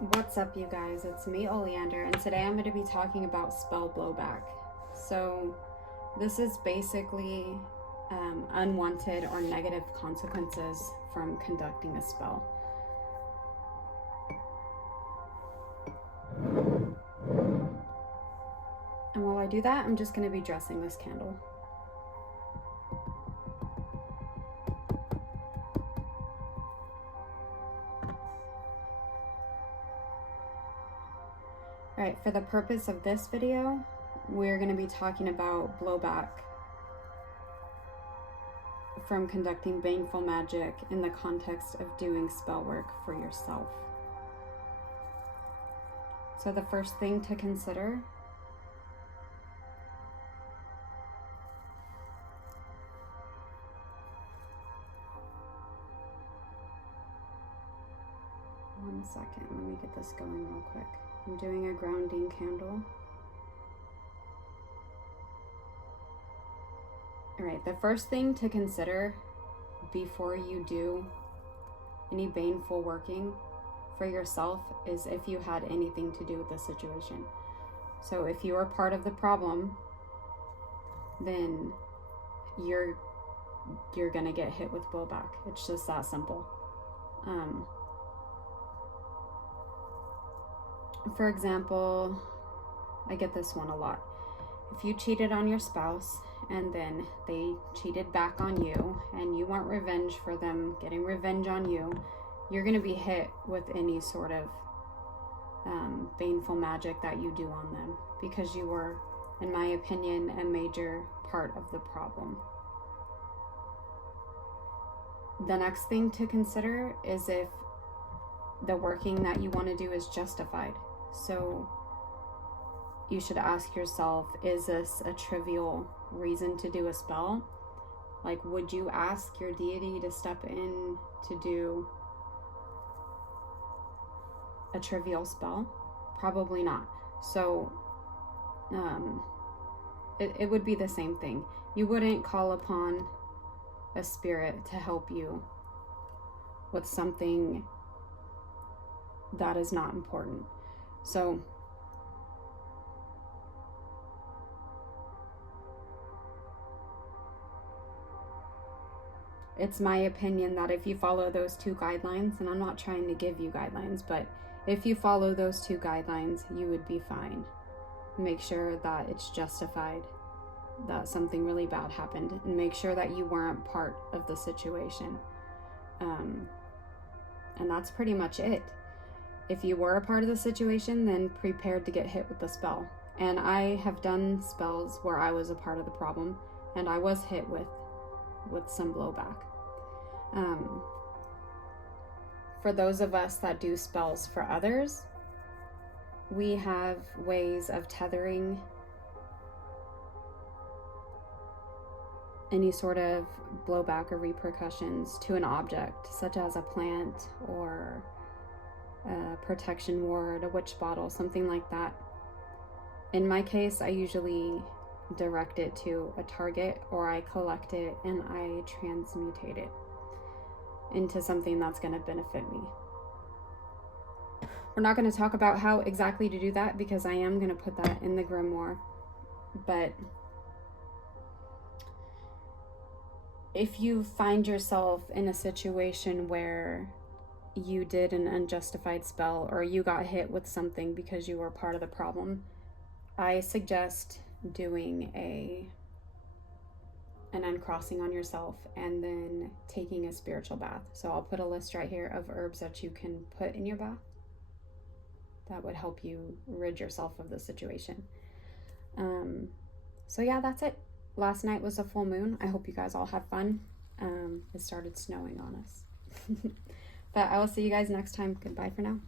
What's up, you guys? It's me, Oleander, and today I'm going to be talking about spell blowback. So this is basically unwanted or negative consequences from conducting a spell. And while I do that, I'm just going to be dressing this candle. Alright, for the purpose of this video, we're going to be talking about blowback from conducting baneful magic in the context of doing spell work for yourself. So the first thing to consider one second, let me get this going real quick. I'm doing a grounding candle. Alright, the first thing to consider before you do any baneful working for yourself is if you had anything to do with the situation. So if you are part of the problem, then you're gonna get hit with blowback. It's just that simple. For example, I get this one a lot. If you cheated on your spouse and then they cheated back on you and you want revenge for them getting revenge on you, you're going to be hit with any sort of baneful magic that you do on them because you were, in my opinion, a major part of the problem. The next thing to consider is if the working that you want to do is justified. So you should ask yourself, is this a trivial reason to do a spell? Like, would you ask your deity to step in to do a trivial spell? Probably not. So it would be the same thing. You wouldn't call upon a spirit to help you with something that is not important. So it's my opinion that if you follow those two guidelines, and I'm not trying to give you guidelines, but if you follow those two guidelines, you would be fine. Make sure that it's justified, that something really bad happened, and make sure that you weren't part of the situation. And that's pretty much it. If you were a part of the situation, then prepare to get hit with the spell. And I have done spells where I was a part of the problem, and I was hit with some blowback. For those of us that do spells for others, we have ways of tethering any sort of blowback or repercussions to an object, such as a plant or a protection ward, a witch bottle, something like that. In my case, I usually direct it to a target, or I collect it and I transmutate it into something that's going to benefit me. We're not going to talk about how exactly to do that because I am going to put that in the grimoire, but if you find yourself in a situation where you did an unjustified spell or you got hit with something because you were part of the problem, I suggest doing an uncrossing on yourself and then taking a spiritual bath. So I'll put a list right here of herbs that you can put in your bath that would help you rid yourself of the situation. So yeah, that's it. Last night was a full moon. I hope you guys all have fun. It started snowing on us. But I will see you guys next time. Goodbye for now.